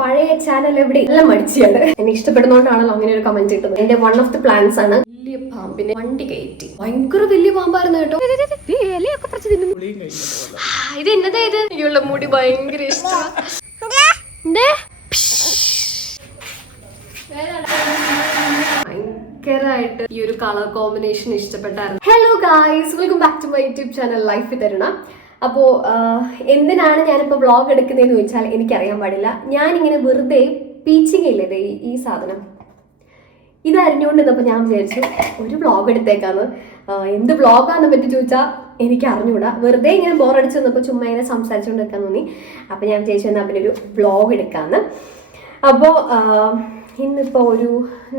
പഴയ ചാനൽ എവിടെ എല്ലാം മടിച്ചാണ്. എന്നെ ഇഷ്ടപ്പെടുന്നോണ്ടാണല്ലോ അങ്ങനെ ഒരു കമന്റ് കിട്ടുന്നത്. എന്റെ വൺ ഓഫ് ദി പ്ലാൻസ് ആണ് വലിയ പാമ്പിനെ വണ്ടി കയറ്റി. ഭയങ്കര വലിയ പാമ്പായിരുന്നു കേട്ടോ. ഇത് എന്നതാ ഇത്? എനിക്കുള്ള മുടി ഭയങ്കര ഇഷ്ടമാണ്. ഭയങ്കരമായിട്ട് ഈ ഒരു കളർ കോമ്പിനേഷൻ ഇഷ്ടപ്പെട്ടായിരുന്നു. Hello guys, welcome back to my YouTube channel life with Aruna. അപ്പോൾ എന്തിനാണ് ഞാനിപ്പോൾ വ്ളോഗ് എടുക്കുന്നതെന്ന് ചോദിച്ചാൽ എനിക്കറിയാൻ പാടില്ല. ഞാനിങ്ങനെ വെറുതെ പീച്ചിങ് ഇല്ലേ ഈ സാധനം ഇത് അറിഞ്ഞുകൊണ്ടിരുന്നപ്പോൾ ഞാൻ വിചാരിച്ചു ഒരു വ്ളോഗ് എടുത്തേക്കാന്ന്. എന്ത് വ്ളോഗാന്ന് പറ്റി ചോദിച്ചാൽ എനിക്ക് അറിഞ്ഞുകൂടാ. വെറുതെ ഇങ്ങനെ ബോറടിച്ച് വന്നപ്പോൾ ചുമ്മാ ഇങ്ങനെ സംസാരിച്ചുകൊണ്ട് എടുക്കാൻ തോന്നി. അപ്പോൾ ഞാൻ വിചാരിച്ചു എന്നാൽ പിന്നെ ഒരു വ്ളോഗ് എടുക്കാമെന്ന്. അപ്പോൾ ഇന്നിപ്പോൾ ഒരു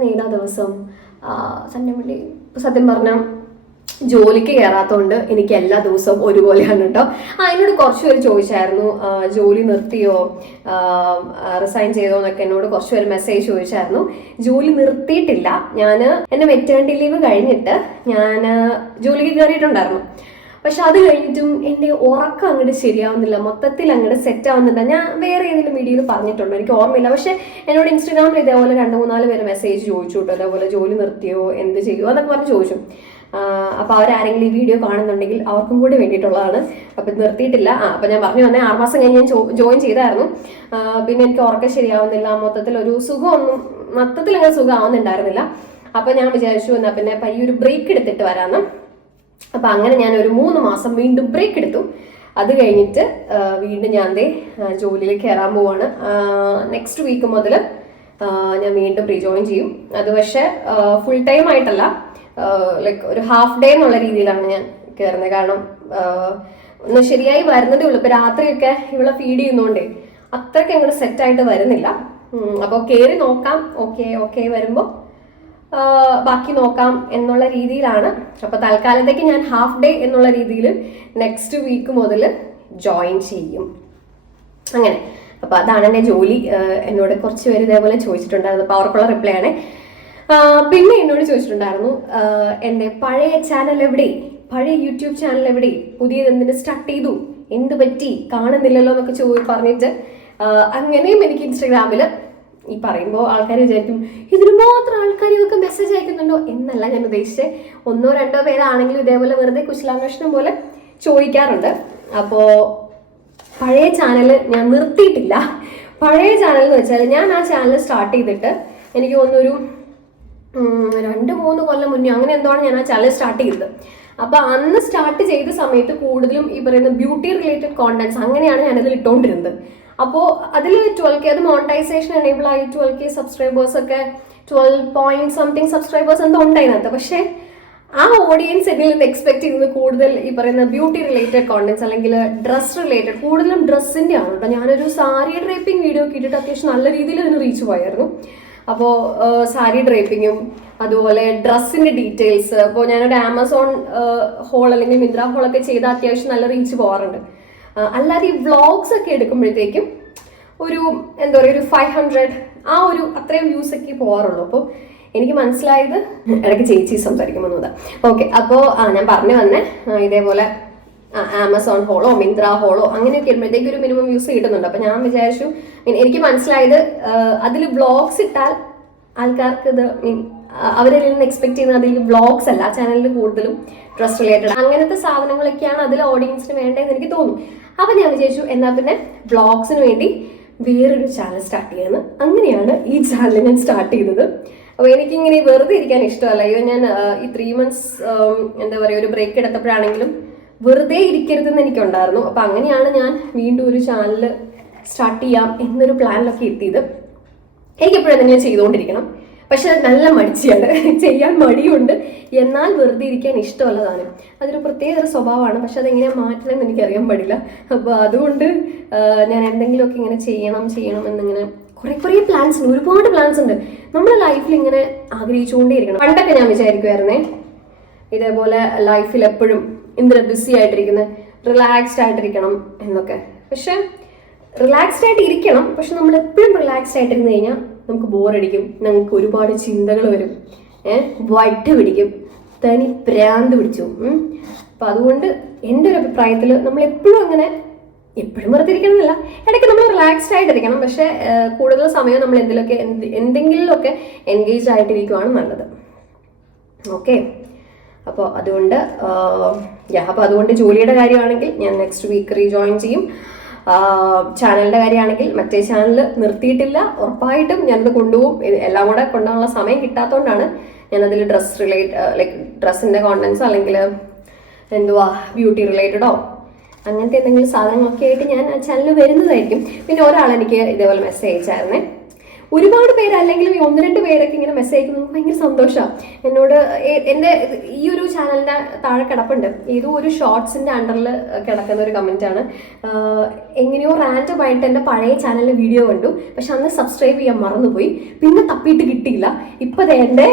നേടാ ദിവസം സത്യം പറഞ്ഞാൽ ജോലിക്ക് കയറാത്തതുകൊണ്ട് എനിക്ക് എല്ലാ ദിവസവും ഒരുപോലെയാണ് കേട്ടോ. എന്നോട് കുറച്ച് പേര് ചോദിച്ചായിരുന്നു ജോലി നിർത്തിയോ, റിസൈൻ ചെയ്തോ എന്നൊക്കെ എന്നോട് കുറച്ച് പേര് മെസ്സേജ് ചോദിച്ചായിരുന്നു. ജോലി നിർത്തിയിട്ടില്ല. ഞാൻ എൻ്റെ മെറ്റേണിറ്റി ലീവ് കഴിഞ്ഞിട്ട് ഞാൻ ജോലിക്ക് കയറിയിട്ടുണ്ടായിരുന്നു. പക്ഷെ അത് കഴിഞ്ഞിട്ടും എൻ്റെ ഉറക്കം അങ്ങോട്ട് ശരിയാവുന്നില്ല, മൊത്തത്തിൽ അങ്ങോട്ട് സെറ്റ് ആവുന്നില്ല. ഞാൻ വേറെ ഏതെങ്കിലും വീഡിയോയിൽ പറഞ്ഞിട്ടുണ്ടോ എനിക്ക് ഓർമ്മയില്ല. പക്ഷെ എന്നോട് ഇൻസ്റ്റാഗ്രാമിൽ ഇതേപോലെ 2-3 പേര് മെസ്സേജ് ചോദിച്ചു കേട്ടോ, അതേപോലെ ജോലി നിർത്തിയോ, എന്ത് ചെയ്യുമോ എന്നൊക്കെ പറഞ്ഞ് ചോദിച്ചു. അപ്പോൾ അവരാരെങ്കിലും ഈ വീഡിയോ കാണുന്നുണ്ടെങ്കിൽ അവർക്കും കൂടി വേണ്ടിയിട്ടുള്ളതാണ്. അപ്പം നിർത്തിയിട്ടില്ല. അപ്പം ഞാൻ പറഞ്ഞു വന്നേ 6 മാസം കഴിഞ്ഞ് ഞാൻ ജോയിൻ ചെയ്തായിരുന്നു. പിന്നെ എനിക്ക് ഉറക്കം ശരിയാവുന്നില്ല, മൊത്തത്തിൽ ഒരു മൊത്തത്തിൽ അങ്ങനെ സുഖമാവുന്നുണ്ടായിരുന്നില്ല. അപ്പം ഞാൻ വിചാരിച്ചു എന്നാൽ പിന്നെ പയ്യൊരു ബ്രേക്ക് എടുത്തിട്ട് വരാമെന്ന്. അപ്പം അങ്ങനെ ഞാൻ ഒരു 3 മാസം വീണ്ടും ബ്രേക്ക് എടുത്തു. അത് കഴിഞ്ഞിട്ട് വീണ്ടും ഞാൻ ജോലിയിൽ കയറാൻ പോവാണ്. നെക്സ്റ്റ് വീക്ക് മുതൽ ഞാൻ വീണ്ടും റീജോയിൻ ചെയ്യും. അത് പക്ഷേ ഫുൾ ടൈം ആയിട്ടല്ല, ലൈക്ക് ഒരു ഹാഫ് ഡേ എന്നുള്ള രീതിയിലാണ് ഞാൻ കയറുന്നത്. കാരണം ഒന്ന് ശരിയായി വരുന്നതേ ഉള്ളൂ. ഇപ്പം രാത്രിയൊക്കെ ഇവിടെ ഫീഡ് ചെയ്യുന്നതുകൊണ്ടേ അത്രയ്ക്ക് അങ്ങോട്ട് സെറ്റായിട്ട് വരുന്നില്ല. അപ്പോൾ കയറി നോക്കാം, ഓക്കെ വരുമ്പോൾ ബാക്കി നോക്കാം എന്നുള്ള രീതിയിലാണ്. അപ്പോൾ തൽക്കാലത്തേക്ക് ഞാൻ ഹാഫ് ഡേ എന്നുള്ള രീതിയിൽ നെക്സ്റ്റ് വീക്ക് മുതൽ ജോയിൻ ചെയ്യും. അങ്ങനെ അപ്പോൾ അതാണ് എൻ്റെ ജോലി. എന്നോട് കുറച്ച് പേര് ഇതേപോലെ ചോദിച്ചിട്ടുണ്ടായിരുന്നു. അപ്പോൾ അവർക്കുള്ള റിപ്ലൈ ആണ്. പിന്നെ എന്നോട് ചോദിച്ചിട്ടുണ്ടായിരുന്നു എൻ്റെ പഴയ ചാനൽ എവിടെ, പഴയ യൂട്യൂബ് ചാനൽ എവിടെ, പുതിയത് എന്തിന് സ്റ്റാർട്ട് ചെയ്തു, എന്ത് പറ്റി കാണുന്നില്ലല്ലോ എന്നൊക്കെ പറഞ്ഞിട്ട് അങ്ങനെയും എനിക്ക് ഇൻസ്റ്റാഗ്രാമിൽ ഈ പറയുമ്പോൾ ആൾക്കാർ വിചാരിക്കും ഇതിന് മാത്രം ആൾക്കാർ ഇതൊക്കെ മെസ്സേജ് അയക്കുന്നുണ്ടോ എന്നല്ല ഞാൻ ഉദ്ദേശിച്ചത്. 1-2 പേരാണെങ്കിലും ഇതേപോലെ വെറുതെ കുശലാന്വേഷണം പോലെ ചോദിക്കാറുണ്ട്. അപ്പോൾ പഴയ ചാനൽ ഞാൻ നിർത്തിയിട്ടില്ല. പഴയ ചാനൽ എന്ന് വെച്ചാൽ ഞാൻ ആ ചാനൽ സ്റ്റാർട്ട് ചെയ്തിട്ട് എനിക്ക് തോന്നുന്നൊരു 2-3 കൊല്ലം മുന്നേ അങ്ങനെ എന്തോആണ് ഞാൻ ആ ചാനൽ സ്റ്റാർട്ട് ചെയ്തത്. അപ്പോൾ അന്ന് സ്റ്റാർട്ട് ചെയ്ത സമയത്ത് കൂടുതലും ഈ പറയുന്ന ബ്യൂട്ടി റിലേറ്റഡ് കോണ്ടന്റ്സ് അങ്ങനെയാണ് ഞാനതിൽ ഇട്ടുകൊണ്ടിരുന്നത്. അപ്പോൾ അതിൽ 12K അത് മോണിറ്റൈസേഷൻ എനേബിൾ ആയി 12K സബ്സ്ക്രൈബേഴ്സ് ഒക്കെ 12 point something സബ്സ്ക്രൈബേഴ്സ് എന്തോ ഉണ്ടായിരുന്നത്. പക്ഷേ ആ ഓഡിയൻസ് എന്നിൽ നിന്ന് എക്സ്പെക്ട് ചെയ്യുന്നത് കൂടുതൽ ഈ പറയുന്ന ബ്യൂട്ടി റിലേറ്റഡ് കോണ്ടന്റ്സ് അല്ലെങ്കിൽ ഡ്രസ് റിലേറ്റഡ്, കൂടുതലും ഡ്രസ്സിൻ്റെ ആണ് കേട്ടോ. ഞാനൊരു സാരി ഡ്രേപ്പിംഗ് വീഡിയോ ഒക്കെ ഇട്ടിട്ട് അത്യാവശ്യം നല്ല രീതിയിൽ അതിന് റീച്ച് പോയായിരുന്നു. അപ്പോൾ സാരി ഡ്രേപ്പിങ്ങും അതുപോലെ ഡ്രസ്സിൻ്റെ ഡീറ്റെയിൽസ്, അപ്പോൾ ഞാനൊരു ആമസോൺ ഹോൾ അല്ലെങ്കിൽ മിന്ത്ര ഹോളൊക്കെ ചെയ്ത് അത്യാവശ്യം നല്ല റീച്ച് പോകാറുണ്ട്. അല്ലാതെ ഈ വ്ളോഗ്സ് ഒക്കെ എടുക്കുമ്പോഴത്തേക്കും ഒരു എന്താ പറയുക, ഒരു 500 ആ ഒരു അത്രയും വ്യൂസ് ഒക്കെ പോകാറുള്ളൂ. അപ്പോൾ എനിക്ക് മനസ്സിലായത് ഇടയ്ക്ക് ചേച്ചി സംസാരിക്കുമ്പോൾ ഓക്കെ. അപ്പോൾ ഞാൻ പറഞ്ഞു വന്നേ ഇതേപോലെ ആമസോൺ ഹോളോ മിന്ത്ര ഹോളോ അങ്ങനെയൊക്കെ ഇടുമ്പോഴത്തേക്ക് ഒരു മിനിമം വ്യൂസ് കിട്ടുന്നുണ്ട്. അപ്പം ഞാൻ വിചാരിച്ചു, എനിക്ക് മനസ്സിലായത് അതിൽ വ്ളോഗ്സ് ഇട്ടാൽ ആൾക്കാർക്ക് ഇത് അവരിൽ നിന്ന് എക്സ്പെക്ട് ചെയ്യുന്നത് അതിൽ വ്ളോഗ്സ് അല്ല, ചാനലിൽ കൂടുതലും ഡ്രസ് റിലേറ്റഡ് അങ്ങനത്തെ സാധനങ്ങളൊക്കെയാണ് അതിൽ ഓഡിയൻസിന് വേണ്ടതെന്ന് എനിക്ക് തോന്നുന്നു. അപ്പം ഞാൻ വിചാരിച്ചു എന്നാൽ പിന്നെ വ്ളോഗ്സിന് വേണ്ടി വേറൊരു ചാനൽ സ്റ്റാർട്ട് ചെയ്യാമെന്ന്. അങ്ങനെയാണ് ഈ ചാനൽ ഞാൻ സ്റ്റാർട്ട് ചെയ്തത്. അപ്പോൾ എനിക്കിങ്ങനെ വെറുതെ ഇരിക്കാൻ ഇഷ്ടമല്ല. ഞാൻ ഈ 3 months എന്താ പറയുക ഒരു ബ്രേക്ക് എടുത്തപ്പോഴാണെങ്കിലും വെറുതെ ഇരിക്കരുതെന്ന് എനിക്കുണ്ടായിരുന്നു. അപ്പം അങ്ങനെയാണ് ഞാൻ വീണ്ടും ഒരു ചാനൽ സ്റ്റാർട്ട് ചെയ്യാം എന്നൊരു പ്ലാനിലൊക്കെ എത്തിയത്. എനിക്കെപ്പോഴും എന്തെങ്കിലും ചെയ്തുകൊണ്ടിരിക്കണം, പക്ഷെ നല്ല മടിച്ചാണ്, ചെയ്യാൻ മടിയുണ്ട്. എന്നാൽ വെറുതെ ഇരിക്കാൻ ഇഷ്ടമല്ലതാണ്. അതൊരു പ്രത്യേക ഒരു സ്വഭാവമാണ്. പക്ഷെ അതെങ്ങനെയാണ് മാറ്റണമെന്ന് എനിക്കറിയാൻ പാടില്ല. അപ്പോൾ അതുകൊണ്ട് ഞാൻ എന്തെങ്കിലുമൊക്കെ ഇങ്ങനെ ചെയ്യണം എന്നിങ്ങനെ കുറേ പ്ലാൻസ് ഉണ്ട്, ഒരുപാട് പ്ലാൻസ് ഉണ്ട്. നമ്മുടെ ലൈഫിൽ ഇങ്ങനെ ആഗ്രഹിച്ചുകൊണ്ടേയിരിക്കണം. പണ്ടൊക്കെ ഞാൻ വിചാരിക്കുമായിരുന്നേ ഇതേപോലെ ലൈഫിൽ എപ്പോഴും എന്തിനാ ബിസി ആയിട്ടിരിക്കുന്നത്, റിലാക്സ്ഡ് ആയിട്ടിരിക്കണം എന്നൊക്കെ. പക്ഷെ റിലാക്സ്ഡ് ആയിട്ട് ഇരിക്കണം, പക്ഷെ നമ്മൾ എപ്പോഴും റിലാക്സ്ഡ് ആയിട്ടിരുന്ന് കഴിഞ്ഞാൽ നമുക്ക് ബോറടിക്കും, നമുക്ക് ഒരുപാട് ചിന്തകൾ വരും, വട്ട് പിടിക്കും, തനി പ്രാന്ത് പിടിച്ചു. അപ്പം അതുകൊണ്ട് എൻ്റെ ഒരു അഭിപ്രായത്തിൽ നമ്മൾ എപ്പോഴും അങ്ങനെ എപ്പോഴും വെറുതെ ഇരിക്കണം എന്നല്ല, ഇടയ്ക്ക് നമ്മൾ റിലാക്സ്ഡ് ആയിട്ടിരിക്കണം. പക്ഷെ കൂടുതൽ സമയം നമ്മൾ എന്തെങ്കിലുമൊക്കെ എൻഗേജ് ആയിട്ടിരിക്കുവാണ് നല്ലത്. ഓക്കെ, അപ്പോൾ അതുകൊണ്ട് അതുകൊണ്ട് ജോലിയുടെ കാര്യമാണെങ്കിൽ ഞാൻ നെക്സ്റ്റ് വീക്ക് റീജോയിൻ ചെയ്യും. ചാനലിൻ്റെ കാര്യമാണെങ്കിൽ മറ്റേ ചാനൽ നിർത്തിയിട്ടില്ല, ഉറപ്പായിട്ടും ഞാനത് കൊണ്ടുപോകും. എല്ലാം കൂടെ കൊണ്ടുപോകാനുള്ള സമയം കിട്ടാത്തതുകൊണ്ടാണ് ഞാനതിൽ ഡ്രസ്സിൻ്റെ കോണ്ടൻസോ അല്ലെങ്കിൽ ബ്യൂട്ടി റിലേറ്റഡോ അങ്ങനത്തെ എന്തെങ്കിലും സാധനങ്ങളൊക്കെ ആയിട്ട് ഞാൻ ആ ചാനലിൽ വരുന്നതായിരിക്കും. പിന്നെ ഒരാൾ എനിക്ക് ഇതേപോലെ മെസ്സേജ് അയച്ചായിരുന്നേ. ഒരുപാട് പേര് അല്ലെങ്കിൽ 1-2 പേരൊക്കെ ഇങ്ങനെ മെസ്സേജ് അയക്കുന്നത് നമുക്ക് ഭയങ്കര സന്തോഷമാണ്. എന്നോട് എൻ്റെ ഈ ഒരു ചാനലിൻ്റെ താഴെ കിടപ്പുണ്ട്, ഏതോ ഒരു ഷോർട്സിൻ്റെ അണ്ടറിൽ കിടക്കുന്ന ഒരു കമൻറ്റാണ്. എങ്ങനെയോ റാൻഡമായിട്ട് എൻ്റെ പഴയ ചാനലിലെ വീഡിയോ കണ്ടു, പക്ഷെ അന്ന് സബ്സ്ക്രൈബ് ചെയ്യാൻ മറന്നുപോയി, പിന്നെ തപ്പിയിട്ട് കിട്ടിയില്ല. ഇപ്പം എൻ്റെ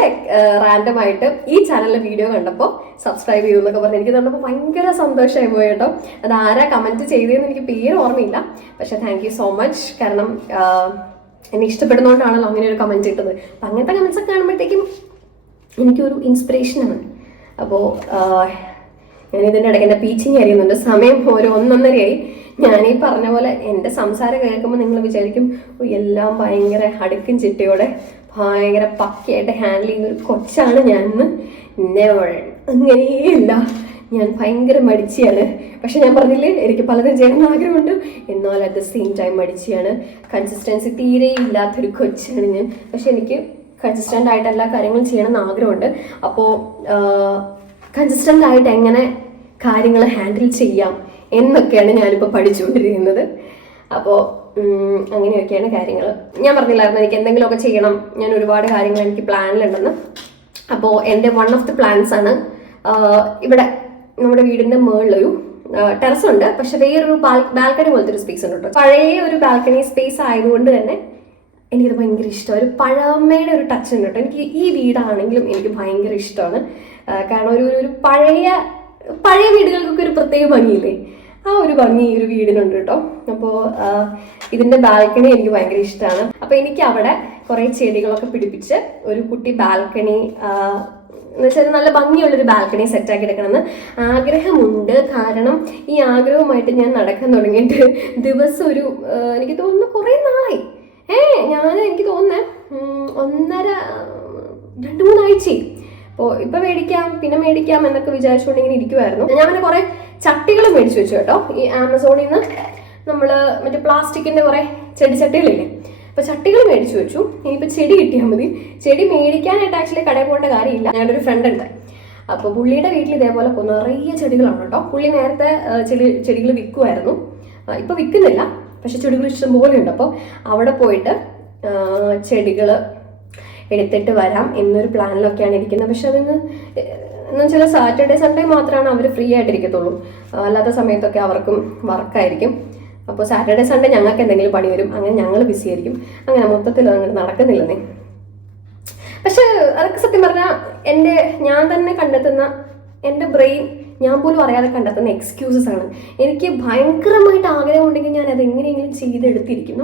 റാൻഡമായിട്ട് ഈ ചാനലിലെ വീഡിയോ കണ്ടപ്പോൾ സബ്സ്ക്രൈബ് ചെയ്തു എന്നൊക്കെ പറഞ്ഞ് എനിക്ക് തന്നപ്പോൾ ഭയങ്കര സന്തോഷമായി പോയി കേട്ടോ. അത് ആരാ കമൻറ്റ് ചെയ്തതെന്ന് എനിക്ക് പേര് ഓർമ്മയില്ല, പക്ഷെ താങ്ക് യു സോ മച്ച്. കാരണം എന്നെ ഇഷ്ടപ്പെടുന്നതുകൊണ്ടാണല്ലോ അങ്ങനെ ഒരു കമൻറ്റ് ഇട്ടത്. അപ്പം അങ്ങനത്തെ കമൻസൊക്കെ കാണുമ്പോഴത്തേക്കും എനിക്കൊരു ഇൻസ്പിറേഷനാണ്. അപ്പോൾ ഞാനിതിൻ്റെ ഇടയ്ക്ക് എൻ്റെ ടീച്ചിങ് അറിയുന്നുണ്ട്. സമയം ഒരു 1-1:30 ഞാനീ പറഞ്ഞ പോലെ എൻ്റെ സംസാരം കേൾക്കുമ്പോൾ നിങ്ങൾ വിചാരിക്കും എല്ലാം ഭയങ്കര അടുക്കും ചിട്ടയോടെ ഭയങ്കര പക്കയായിട്ട് ഹാൻഡിൽ ചെയ്യുന്നൊരു കൊച്ചാണ് ഞാൻ. അങ്ങനെയില്ല, ഞാൻ ഭയങ്കര മടിച്ചിയാണ്. പക്ഷെ ഞാൻ പറഞ്ഞില്ലേ, എനിക്ക് പലതും ചെയ്യണമെന്ന് ആഗ്രഹമുണ്ട്, എന്നാൽ അറ്റ് ദ സെയിം ടൈം മടിച്ചിയാണ്. കൺസിസ്റ്റൻസി തീരെ ഇല്ലാത്തൊരു കൊച്ചാണ് ഞാൻ. പക്ഷെ എനിക്ക് കൺസിസ്റ്റൻ്റ് ആയിട്ട് എല്ലാ കാര്യങ്ങളും ചെയ്യണമെന്ന് ആഗ്രഹമുണ്ട്. അപ്പോൾ കൺസിസ്റ്റൻ്റ് ആയിട്ട് എങ്ങനെ കാര്യങ്ങൾ ഹാൻഡിൽ ചെയ്യാം എന്നൊക്കെയാണ് ഞാനിപ്പോൾ പഠിച്ചുകൊണ്ടിരിക്കുന്നത്. അപ്പോൾ അങ്ങനെയൊക്കെയാണ് കാര്യങ്ങൾ. ഞാൻ പറഞ്ഞില്ലായിരുന്നു എനിക്ക് എന്തെങ്കിലുമൊക്കെ ചെയ്യണം, ഞാൻ ഒരുപാട് കാര്യങ്ങൾ എനിക്ക് പ്ലാനിലുണ്ടെന്ന്. അപ്പോൾ എൻ്റെ വൺ ഓഫ് ദി പ്ലാൻസ് ആണ് ഇവിടെ നമ്മുടെ വീടിൻ്റെ മുകളിലൊരു ടെറസ് ഉണ്ട്, പക്ഷെ വേറൊരു ബാൽക്കണി പോലത്തെ ഒരു സ്പേസ് ഉണ്ട് കേട്ടോ. പഴയ ഒരു ബാൽക്കണി സ്പേസ് ആയതുകൊണ്ട് തന്നെ എനിക്കത് ഭയങ്കര ഇഷ്ടമാണ്. ഒരു പഴമയുടെ ഒരു ടച്ച് ഉണ്ട് കേട്ടോ. എനിക്ക് ഈ വീടാണെങ്കിലും എനിക്ക് ഭയങ്കര ഇഷ്ടമാണ്. കാരണം ഒരു പഴയ വീടുകൾക്കൊക്കെ ഒരു പ്രത്യേക ഭംഗിയില്ലേ, ആ ഒരു ഭംഗി ഈ ഒരു വീടിനുണ്ട് കേട്ടോ. അപ്പോൾ ഇതിൻ്റെ ബാൽക്കണി എനിക്ക് ഭയങ്കര ഇഷ്ടമാണ്. അപ്പോൾ എനിക്ക് അവിടെ കുറേ ചെടികളൊക്കെ പിടിപ്പിച്ച് ഒരു കുട്ടി ബാൽക്കണി എന്ന് വെച്ചാൽ നല്ല ഭംഗിയുള്ളൊരു ബാൽക്കണി സെറ്റാക്കി എടുക്കണമെന്ന് ആഗ്രഹമുണ്ട്. കാരണം ഈ ആഗ്രഹവുമായിട്ട് ഞാൻ നടക്കാൻ തുടങ്ങിയിട്ട് ദിവസം എനിക്ക് തോന്നുന്നു കുറേ നാളായി. എനിക്ക് തോന്നുന്നത് 2-3 ആഴ്ചയായി. അപ്പോൾ ഇപ്പം പിന്നെ മേടിക്കാം എന്നൊക്കെ വിചാരിച്ചുകൊണ്ട് ഇങ്ങനെ ഇരിക്കുമായിരുന്നു. ഞാൻ അങ്ങനെ കുറേ ചട്ടികൾ മേടിച്ചു വെച്ചു കേട്ടോ. ഈ ആമസോണിൽ നിന്ന് നമ്മൾ മറ്റേ പ്ലാസ്റ്റിക്കിൻ്റെ കുറേ ചെടിച്ചട്ടികളില്ലേ, അപ്പോൾ ചട്ടികൾ മേടിച്ചു വെച്ചു. ഇനിയിപ്പോൾ ചെടി കിട്ടിയാൽ മതി. ചെടി മേടിക്കാനായിട്ട് ആക്ച്വലി കടയിൽ പോകേണ്ട കാര്യമില്ല. ഞങ്ങളുടെ ഒരു ഫ്രണ്ട് ഉണ്ട്, അപ്പോൾ പുള്ളിയുടെ വീട്ടിൽ ഇതേപോലെ നിറയെ ചെടികളാണ് കേട്ടോ. പുള്ളി നേരത്തെ ചെടികൾ വിൽക്കുമായിരുന്നു, ഇപ്പോൾ വിൽക്കുന്നില്ല, പക്ഷെ ചെടികൾ ഇഷ്ടംപോലെ ഉണ്ട്. അപ്പോൾ അവിടെ പോയിട്ട് ചെടികൾ എടുത്തിട്ട് വരാം എന്നൊരു പ്ലാനിലൊക്കെയാണ് ഇരിക്കുന്നത്. പക്ഷെ അതിന് എന്ന് വെച്ചാൽ സാറ്റർഡേ സൺഡേ മാത്രമാണ് അവർ ഫ്രീ ആയിട്ടിരിക്കത്തുള്ളൂ, അല്ലാത്ത സമയത്തൊക്കെ അവർക്കും വർക്കായിരിക്കും. അപ്പോൾ സാറ്റർഡേ സൺഡേ ഞങ്ങൾക്ക് എന്തെങ്കിലും പണി വരും, അങ്ങനെ ഞങ്ങൾ ബിസി ആയിരിക്കും. അങ്ങനെ മൊത്തത്തിൽ അങ്ങോട്ട് നടക്കുന്നില്ലെന്നേ. പക്ഷെ അതൊക്കെ സത്യം പറഞ്ഞാൽ ഞാൻ തന്നെ കണ്ടെത്തുന്ന, എൻ്റെ ബ്രെയിൻ ഞാൻ പോലും അറിയാതെ കണ്ടെത്തുന്ന എക്സ്ക്യൂസസ് ആണ്. എനിക്ക് ഭയങ്കരമായിട്ട് ആഗ്രഹം ഉണ്ടെങ്കിൽ ഞാൻ അത് എങ്ങനെയെങ്കിലും ചെയ്തെടുത്തിരിക്കും.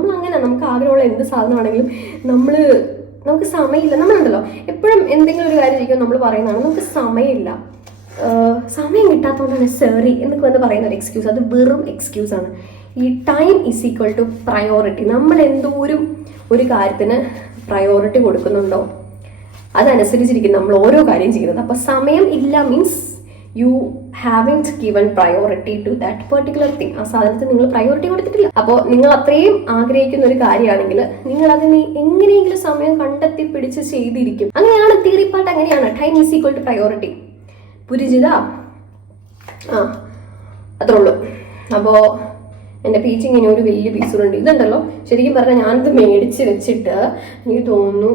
നമുക്ക് ആഗ്രഹമുള്ള എന്ത് സാധനമാണെങ്കിലും നമുക്ക് സമയമില്ല. നമ്മളുണ്ടല്ലോ എപ്പോഴും എന്തെങ്കിലും ഒരു കാര്യം ചെയ്യും നമ്മൾ പറയുന്നതാണ് നമുക്ക് സമയമില്ല, സമയം കിട്ടാത്തതുകൊണ്ടാണ് സോറി എന്നൊക്കെ വന്ന് പറയുന്ന ഒരു എക്സ്ക്യൂസ്. അത് വെറും എക്സ്ക്യൂസാണ്. ഈ time is equal to priority. നമ്മൾ എന്തോരം ഒരു കാര്യത്തിന് പ്രയോറിറ്റി കൊടുക്കുന്നുണ്ടോ അതനുസരിച്ചിരിക്കും നമ്മൾ ഓരോ കാര്യം ചെയ്യുന്നത്. അപ്പോൾ സമയം ഇല്ല means you haven't given priority to that particular thing. ആ സാധനത്തിന് നിങ്ങൾ പ്രയോറിറ്റി കൊടുത്തിട്ടില്ല. അപ്പോൾ നിങ്ങൾ അത്രയും ആഗ്രഹിക്കുന്ന ഒരു കാര്യമാണെങ്കിൽ നിങ്ങൾ അതിന് എങ്ങനെയെങ്കിലും സമയം കണ്ടെത്തി പിടിച്ച് ചെയ്തിരിക്കും. അങ്ങനെയാണ് തിയറി പാർട്ട്, അങ്ങനെയാണ് time is equal to priority. പുരിജിത അത്രേ ഉള്ളൂ. അപ്പോൾ എൻ്റെ ടീച്ചിങ് ഇനി ഒരു വലിയ പീസുണ്ട്. ഇതുണ്ടല്ലോ ശരിക്കും പറഞ്ഞാൽ ഞാനിത് മേടിച്ച് വെച്ചിട്ട് എനിക്ക് തോന്നുന്നു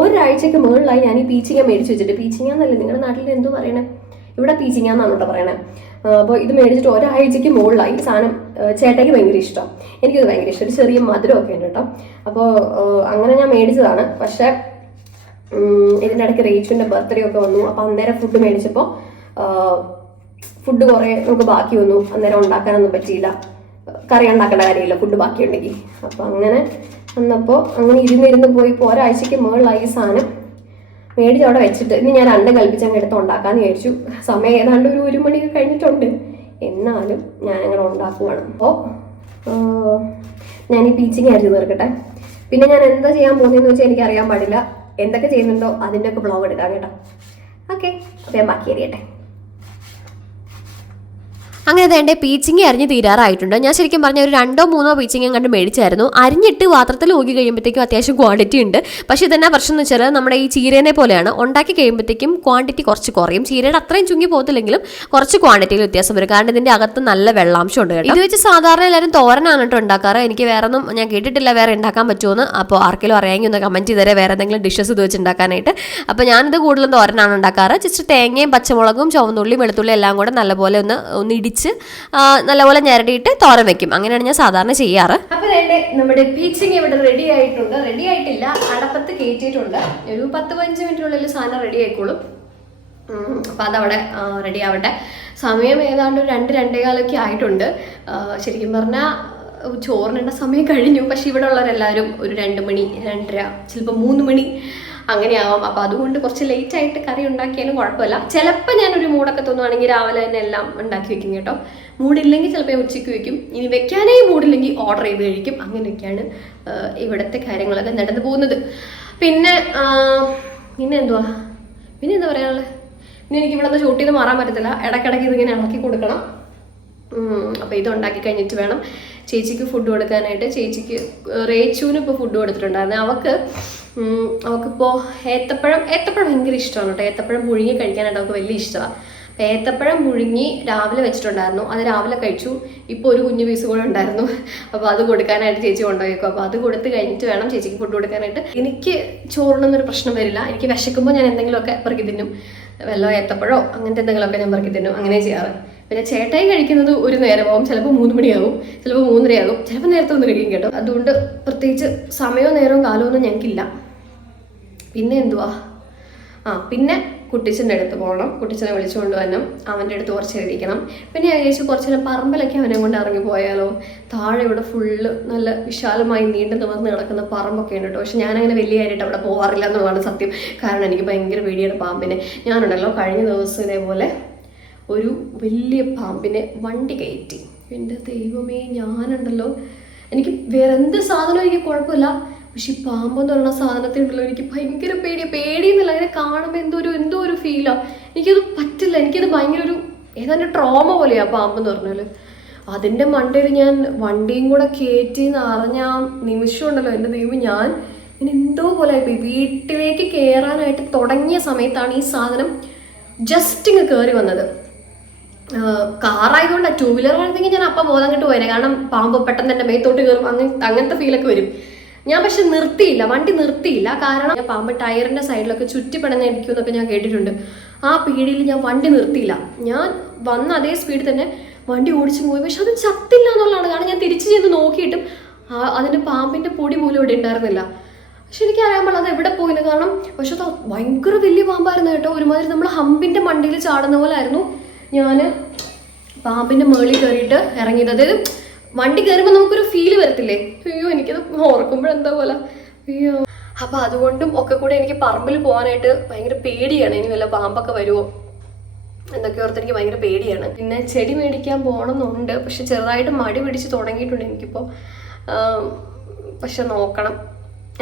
ഒരാഴ്ചയ്ക്ക് മുകളിലായി ഞാൻ ഈ പീച്ചിങ്ങ മേടിച്ച് വെച്ചിട്ട്. പീച്ചിങ്ങന്നല്ലേ നിങ്ങളുടെ നാട്ടിൽ എന്തോ പറയണേ, ഇവിടെ പീച്ചിങ്ങന്നാണ് കേട്ടോ പറയണേ. അപ്പോൾ ഇത് മേടിച്ചിട്ട് ഒരാഴ്ചയ്ക്ക് മുകളിലായി. സാധനം ചേട്ടയ്ക്ക് ഭയങ്കര ഇഷ്ടം, എനിക്കത് ഭയങ്കര ഇഷ്ടം. ഒരു ചെറിയ മധുരമൊക്കെ ഉണ്ട് കേട്ടോ. അപ്പോൾ അങ്ങനെ ഞാൻ മേടിച്ചതാണ്. പക്ഷേ ഇതിൻ്റെ ഇടയ്ക്ക് റേച്ചുവിൻ്റെ ബർത്ത്ഡേ ഒക്കെ വന്നു. അപ്പോൾ അന്നേരം ഫുഡ് മേടിച്ചപ്പോൾ ഫുഡ് കുറേ നമുക്ക് ബാക്കി വന്നു. അന്നേരം ഉണ്ടാക്കാനൊന്നും പറ്റിയില്ല, കറി ഉണ്ടാക്കേണ്ട കാര്യമില്ല ഫുഡ് ബാക്കിയുണ്ടെങ്കിൽ. അപ്പോൾ അങ്ങനെ വന്നപ്പോൾ അങ്ങനെ ഇരുന്ന് പോയി. ഇപ്പോൾ ഒരാഴ്ചയ്ക്ക് മുകളിലായി സാധനം മേടിച്ച് അവിടെ വെച്ചിട്ട് ഇനി ഞാൻ 2 കൽപ്പിച്ചങ്ങ് എടുത്ത് ഉണ്ടാക്കാമെന്ന് വിചാരിച്ചു. സമയം ഏതാണ്ട് ഒരു 1 മണിയൊക്കെ കഴിഞ്ഞിട്ടുണ്ട്. എന്നാലും ഞാനങ്ങനെ ഉണ്ടാക്കുവാണ്. അപ്പോൾ ഞാൻ ഈ പീച്ചിങ് അരിഞ്ഞ് തീർക്കട്ടെ. പിന്നെ ഞാൻ എന്താ ചെയ്യാൻ പോകുന്നതെന്ന് വെച്ചാൽ എനിക്കറിയാൻ പാടില്ല. എന്തൊക്കെ ചെയ്യുന്നുണ്ടോ അതിൻ്റെയൊക്കെ ബ്ലോഗ് എടുക്കാം കേട്ടോ. ഓക്കെ, അപ്പോൾ ഞാൻ ബാക്കി അറിയട്ടെ. അങ്ങനെ വേണ്ട പീച്ചിങ്ങി അരിഞ്ഞ് തീരാറായിട്ടുണ്ട്. ഞാൻ ശരിക്കും പറഞ്ഞ ഒരു 2-3 പീച്ചിങ്ങി കണ്ട് മേടിച്ചായിരുന്നു. അരിഞ്ഞിട്ട് പാത്രത്തിൽ ഊക്കി കഴിയുമ്പോഴത്തേക്കും അത്യാവശ്യം ക്വാണ്ടിറ്റി ഉണ്ട്. പക്ഷേ ഇതെന്നാ പ്രശ്നം എന്ന് വെച്ചാൽ നമ്മുടെ ഈ ചീരേനെ പോലെയാണ്, ഉണ്ടാക്കി കഴിയുമ്പോഴത്തേക്കും ക്വാണ്ടിറ്റി കുറച്ച് കുറയും. ചീരയുടെ അത്രയും ചുങ്ങി പോകത്തില്ലെങ്കിലും കുറച്ച് ക്വാണ്ടിറ്റിയിൽ വ്യത്യാസം വരും. കാരണം ഇതിൻ്റെ അകത്ത് നല്ല വെള്ളാംശം ഉണ്ട് കേട്ടോ. ഇത് വെച്ച് സാധാരണ എല്ലാവരും തോരനാണ് കേട്ടോ ഉണ്ടാക്കാറ്. എനിക്ക് വേറെ ഒന്നും ഞാൻ കേട്ടിട്ടില്ല വേറെ ഉണ്ടാക്കാൻ പറ്റുമെന്ന്. അപ്പോൾ ആർക്കെങ്കിലും അറിയാമെങ്കിൽ ഒന്ന് കമൻറ്റ് ചെയ്തേരെ വേറെ എന്തെങ്കിലും ഡിഷസ് ഇത് വെച്ച് ഉണ്ടാക്കാനായിട്ട്. അപ്പോൾ ഞാനിത് കൂടുതലും തോരനാണ് ഉണ്ടാക്കാറ്. ജസ്റ്റ് തേങ്ങയും പച്ചമുളകും ചുവന്നുള്ളിയും വെളുത്തുള്ളിയും എല്ലാം കൂടെ നല്ലപോലെ ഒന്ന് ഇടിച്ച് നല്ലപോലെ ഞരടിയിട്ട് തോരൻ വെക്കും. അങ്ങനെയാണ് ഞാൻ സാധാരണ ചെയ്യാറ്. അപ്പൊ നമ്മുടെ പീച്ചിങ് ഇവിടെ റെഡി ആയിട്ടുണ്ട്. റെഡി ആയിട്ടില്ല, അടപ്പത്ത് കയറ്റിയിട്ടുണ്ട്. ഒരു 10-15 മിനിറ്റിനുള്ളിൽ സാധനം റെഡി ആയിക്കോളും. അപ്പൊ അതവിടെ റെഡി ആവട്ടെ. സമയം ഏതാണ്ട് 2-2:15 ആയിട്ടുണ്ട്. ശരിക്കും പറഞ്ഞാൽ ചോറിനുള്ള സമയം കഴിഞ്ഞു. പക്ഷെ ഇവിടെ ഉള്ളവരെല്ലാവരും ഒരു 2 മണി, 2:30, ചിലപ്പോൾ 3 മണി അങ്ങനെയാവാം. അപ്പോൾ അതുകൊണ്ട് കുറച്ച് ലേറ്റ് ആയിട്ട് കറി ഉണ്ടാക്കിയാലും കുഴപ്പമില്ല. ചിലപ്പോൾ ഞാനൊരു മൂടൊക്കെ തോന്നുവാണെങ്കിൽ രാവിലെ തന്നെ എല്ലാം ഉണ്ടാക്കി വെക്കും കേട്ടോ. മൂടില്ലെങ്കിൽ ചിലപ്പോൾ ഉച്ചയ്ക്ക് വെക്കും. ഇനി വെക്കാനേ മൂടില്ലെങ്കിൽ ഓർഡർ ചെയ്ത് കഴിക്കും. അങ്ങനെയൊക്കെയാണ് ഇവിടുത്തെ കാര്യങ്ങളൊക്കെ നടന്നു പോകുന്നത്. പിന്നെ എന്തുവാ പറയാനുള്ളത്? ഇനി എനിക്ക് ഇവിടെ നിന്ന് ഷൂട്ട് ചെയ്ത് മാറാൻ പറ്റത്തില്ല. ഇടയ്ക്കിടയ്ക്ക് ഇതിങ്ങനെ ഇളക്കി കൊടുക്കണം. അപ്പോൾ ഇത് ഉണ്ടാക്കി കഴിഞ്ഞിട്ട് വേണം ചേച്ചിക്ക് ഫുഡ് കൊടുക്കാനായിട്ട്. ചേച്ചിക്ക് റേച്ചുവിന് ഇപ്പോൾ ഫുഡ് കൊടുത്തിട്ടുണ്ടായിരുന്നു. അവൾക്കിപ്പോൾ ഏത്തപ്പഴം ഭയങ്കര ഇഷ്ടമാണ് കേട്ടോ. ഏത്തപ്പഴം പുഴുങ്ങി കഴിക്കാനായിട്ട് അവൾക്ക് വലിയ ഇഷ്ടമാണ്. അപ്പോൾ ഏത്തപ്പഴം പുഴുങ്ങി രാവിലെ വെച്ചിട്ടുണ്ടായിരുന്നു. അത് രാവിലെ കഴിച്ചു. ഇപ്പോൾ ഒരു കുഞ്ഞു പീസ് കൂടെ ഉണ്ടായിരുന്നു. അപ്പോൾ അത് കൊടുക്കാനായിട്ട് ചേച്ചി കൊണ്ടുപോയേക്കും. അപ്പോൾ അത് കൊടുത്ത് കഴിഞ്ഞിട്ട് വേണം ചേച്ചിക്ക് ഫുഡ് കൊടുക്കാനായിട്ട്. എനിക്ക് ചോറിനൊന്നൊരു പ്രശ്നം വരില്ല. എനിക്ക് വിശക്കുമ്പോൾ ഞാൻ എന്തെങ്കിലുമൊക്കെ പെറുക്കി തിന്നും. വല്ല ഏത്തപ്പഴോ അങ്ങനത്തെ എന്തെങ്കിലുമൊക്കെ ഞാൻ പെറുക്കി തിന്നും. അങ്ങനെ ചെയ്യാറ്. പിന്നെ ചേട്ടായി കഴിക്കുന്നത് ഒരു നേരമാവും. ചിലപ്പോൾ 3 മണിയാകും, ചിലപ്പോൾ 3:30 ആകും, ചിലപ്പോൾ നേരത്തെ ഒന്ന് കഴിയും കേട്ടോ. അതുകൊണ്ട് പ്രത്യേകിച്ച് സമയവും നേരവും കാലമൊന്നും ഞങ്ങൾക്കില്ല. പിന്നെ എന്തുവാ, പിന്നെ കുട്ടിച്ചൻ്റെ അടുത്ത് പോകണം. കുട്ടിച്ചനെ വിളിച്ചുകൊണ്ട് വരണം. അവൻ്റെ അടുത്ത് കുറച്ച് ഇരിക്കണം. പിന്നെ ഞാൻ വിചാരിച്ചു കുറച്ച് നേരം പറമ്പിലൊക്കെ അവനെ കൊണ്ട് ഇറങ്ങി പോയാലോ. താഴെ ഇവിടെ ഫുള്ള് നല്ല വിശാലമായി നീണ്ടു നിവർന്ന് കിടക്കുന്ന പറമ്പൊക്കെ ഉണ്ട് കേട്ടോ. പക്ഷെ ഞാനങ്ങനെ വലിയ കാര്യമായിട്ട് അവിടെ പോകാറില്ല എന്നുള്ളതാണ് സത്യം. കാരണം എനിക്ക് ഭയങ്കര പേടിയാണ് പാമ്പിനെ. ഞാനുണ്ടല്ലോ കഴിഞ്ഞ ദിവസം ഇതേപോലെ ഒരു വലിയ പാമ്പിനെ വണ്ടി കയറ്റി. എൻ്റെ ദൈവമേ, ഞാനുണ്ടല്ലോ എനിക്ക് വേറെ എന്ത് സാധനം എനിക്ക് കുഴപ്പമില്ല. പക്ഷെ ഈ പാമ്പെന്ന് പറയുന്ന സാധനത്തിനുണ്ടല്ലോ എനിക്ക് ഭയങ്കര പേടിയെന്നല്ല, അതിനെ കാണുമ്പോൾ എന്തോ ഒരു ഫീലാണ്. എനിക്കത് പറ്റില്ല. എനിക്കത് ഭയങ്കര ഏതാണ്ട് ട്രോമ പോലെയാണ് പാമ്പെന്ന് പറഞ്ഞാൽ. അതിൻ്റെ മണ്ടയിൽ ഞാൻ വണ്ടിയും കൂടെ കയറ്റി അറിഞ്ഞ ആ നിമിഷം ഉണ്ടല്ലോ, എൻ്റെ ദൈവം, ഞാൻ ഇങ്ങനെ എന്തോ പോലെ ആയിപ്പോയി. വീട്ടിലേക്ക് കയറാനായിട്ട് തുടങ്ങിയ സമയത്താണ് ഈ സാധനം ജസ്റ്റ് ഇങ്ങ് കയറി വന്നത്. കാറായതുകൊണ്ട് 2 വീലർ ആയിരുന്നെങ്കിൽ ഞാൻ അപ്പം ബോധം കിട്ടു പോയത്. കാരണം പാമ്പ് പെട്ടെന്ന് എൻ്റെ മേത്തോട്ട് കയറും, അങ്ങനത്തെ ഫീലൊക്കെ വരും. ഞാൻ പക്ഷെ വണ്ടി നിർത്തിയില്ല. കാരണം ഞാൻ പാമ്പ് ടയറിൻ്റെ സൈഡിലൊക്കെ ചുറ്റിപ്പടഞ്ഞിരിക്കും എന്നൊക്കെ ഞാൻ കേട്ടിട്ടുണ്ട്. ആ പേടിയിൽ ഞാൻ വണ്ടി നിർത്തിയില്ല. ഞാൻ വന്ന അതേ സ്പീഡിൽ തന്നെ വണ്ടി ഓടിച്ചു പോയി. പക്ഷെ അത് ചത്തില്ല എന്നുള്ളതാണ്. കാരണം ഞാൻ തിരിച്ചു ചെന്ന് നോക്കിയിട്ടും അതിൻ്റെ പാമ്പിൻ്റെ പൊടി പോലും ഇവിടെ ഉണ്ടായിരുന്നില്ല. പക്ഷെ എനിക്കറിയാൻ പാടില്ല അത് എവിടെ പോയിന്ന്. കാരണം പക്ഷെ അത് ഭയങ്കര വലിയ പാമ്പായിരുന്നു കേട്ടോ. ഒരുമാതിരി നമ്മൾ ഹമ്പിൻ്റെ മണ്ടിയിൽ ചാടുന്ന പോലെ ആയിരുന്നു. ഞാൻ പാമ്പിൻ്റെ മുകളിൽ കയറിയിട്ട് ഇറങ്ങിയത്. അതായത് വണ്ടി കയറുമ്പോൾ നമുക്കൊരു ഫീല് വരത്തില്ലേ? അയ്യോ, എനിക്കത് ഓർക്കുമ്പോഴെന്താ പോലെ അയ്യോ. അപ്പം അതുകൊണ്ടും ഒക്കെ കൂടെ എനിക്ക് പറമ്പിൽ പോകാനായിട്ട് ഭയങ്കര പേടിയാണ്. ഇനി വല്ല പാമ്പൊക്കെ വരുമോ എന്നൊക്കെ ഓർത്ത് എനിക്ക് ഭയങ്കര പേടിയാണ്. പിന്നെ ചെടി മേടിക്കാൻ പോകണമെന്നുണ്ട്. പക്ഷെ ചെറുതായിട്ട് മടി പിടിച്ച് തുടങ്ങിയിട്ടുണ്ട് എനിക്കിപ്പോൾ. പക്ഷെ നോക്കണം,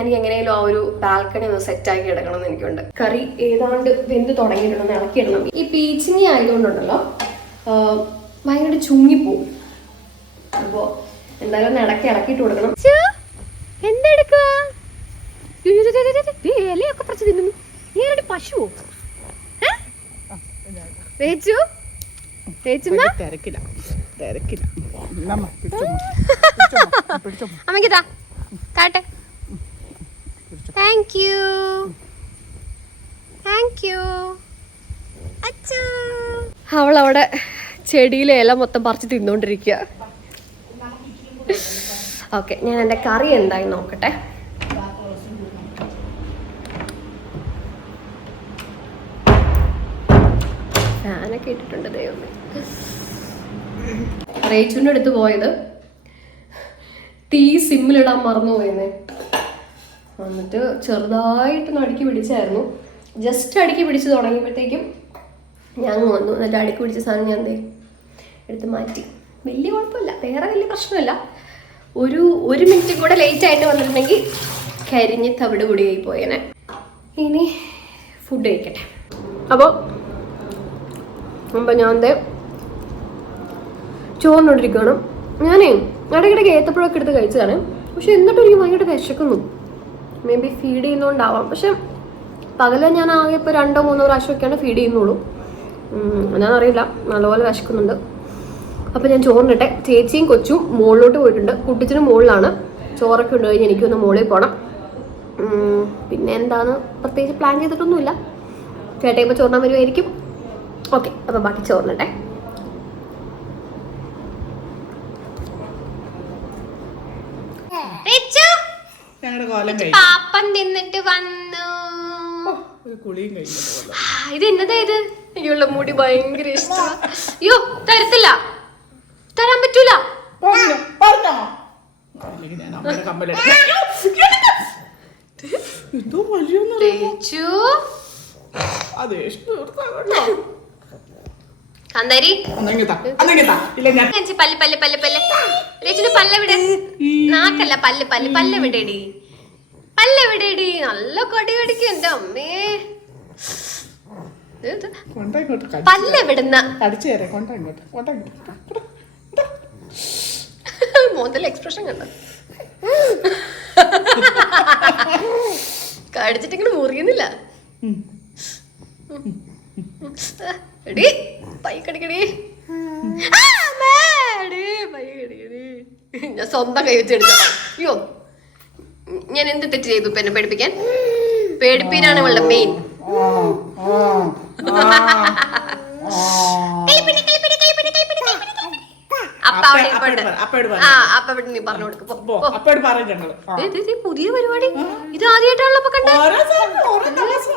എനിക്ക് എങ്ങനെയാലും ആ ഒരു ബാൽക്കണി ഒന്ന് സെറ്റാക്കി എടുക്കണം എന്ന് എനിക്കുണ്ട്. കറി ഏതാണ്ട് വെന്ത് തുടങ്ങിയിട്ടുണ്ടെന്ന് ഇളക്കിയിടണം. ഈ പീച്ചിങ്ങി ആയതുകൊണ്ടുണ്ടല്ലോ ഭയങ്കര ചുങ്ങിപ്പോവും. അപ്പോൾ എന്തായാലും ഒന്ന് ഇളക്കിയിട്ട് കൊടുക്കണം. എന്തെടുക്കുക? ഇലയൊക്കെ പറിച്ച് തിന്നുന്നു. നീ ആരുടെ പശുവോ? അമ്മയ്ക്കതാ കാട്ടെ. Thank you. അവളവിടെ ചെടിയിലെ ഇല മൊത്തം പറിച്ച് തിന്നോണ്ടിരിക്കുക. ഓക്കെ, ഞാൻ എൻ്റെ കറി എന്തായി നോക്കട്ടെ. ഫാനൊക്കെ ഇട്ടിട്ടുണ്ട് ദൈവമേ. റേച്ചുവിൻ്റെ അടുത്ത് പോയത് തീ സിമ്മിലിടാൻ മറന്നു പോയെന്നേ. എന്നിട്ട് ചെറുതായിട്ടൊന്ന് അടുക്കി പിടിച്ചായിരുന്നു. ജസ്റ്റ് അടുക്കി പിടിച്ച് തുടങ്ങിയപ്പോഴത്തേക്കും ഞാൻ വന്നു. എന്നിട്ട് അടുക്കി പിടിച്ച സാധനം ഞാൻ എടുത്ത് മാറ്റി. വലിയ കുഴപ്പമില്ല, വേറെ വലിയ പ്രശ്നമില്ല. ഒരു മിനിറ്റും കൂടെ ലേറ്റ് ആയിട്ട് വന്നിട്ടുണ്ടെങ്കിൽ കരിഞ്ഞ് തവിട് പൊടിയായി പോയേനെ. ഇനി ഫുഡ് കഴിക്കട്ടെ. അപ്പോൾ ഞാൻ ചോറിനോണ്ടിരിക്കണം. ഞാനേ ഇടയ്ക്കിടയ്ക്ക് ഏത്തപ്പഴമൊക്കെ എടുത്ത് കഴിച്ചതാണ്. പക്ഷെ എന്നിട്ടും എനിക്ക് ഭയങ്കര വിശക്കുന്നു. മേ ബി ഫീഡ് ചെയ്യുന്നതുകൊണ്ടാവാം. പക്ഷെ പകല് ഞാൻ ആകെ ഇപ്പോൾ 2-3 പ്രാവശ്യമൊക്കെയാണ് ഫീഡ് ചെയ്യുന്നുള്ളൂ. ഞാനറിയില്ല, നല്ലപോലെ വിശക്കുന്നുണ്ട്. അപ്പോൾ ഞാൻ ചോറിനിട്ടെ. ചേച്ചിയും കൊച്ചും മുകളിലോട്ട് പോയിട്ടുണ്ട്. കുട്ടിച്ചിന് മുകളിലാണ്. ചോറൊക്കെ ഉണ്ട് കഴിഞ്ഞ് എനിക്കൊന്ന് മുകളിൽ പോകണം. പിന്നെ എന്താണ് പ്രത്യേകിച്ച് പ്ലാൻ ചെയ്തിട്ടൊന്നുമില്ല. ചേട്ടാ ഇപ്പോൾ ചോറിനാൻ വരുമായിരിക്കും. ഓക്കെ, അപ്പോൾ ബാക്കി ചോറിനിട്ടെ. പാപ്പൻ തിന്നിട്ട് വന്നു. ഇത് എന്നതാ ഇത്? അയ്യുള്ള മുടി ഭയങ്കര ഇഷ്ടം. അയ്യോ തരത്തില്ല, തരാൻ പറ്റൂല. നാക്കല്ല പല്ലെവിടേടി, പല്ലെവിടേടി. നല്ല കടി കടിക്കും എന്റെ അമ്മേ. പല്ലെവിടുന്ന മോന്തൽ എക്സ്പ്രഷൻ കണ്ട കടിച്ചിട്ടിങ്ങനെ മുറിയുന്നില്ല. എടി പൈക്കടിക്കടി, ഞാൻ സ്വന്തം കൈ വെച്ചെടുത്ത. അയ്യോ, ഞാൻ എന്ത് തെറ്റ് ചെയ്തു ഇപ്പൊ എന്നെ പേടിപ്പിക്കാൻ? പേടിപ്പീരാണ് ഇവളുടെ മെയിൻ. നീ പറഞ്ഞു കൊടുക്കും. പുതിയ പരിപാടി ഇത് ആദ്യമായിട്ടാണല്ലോ കണ്ടത്.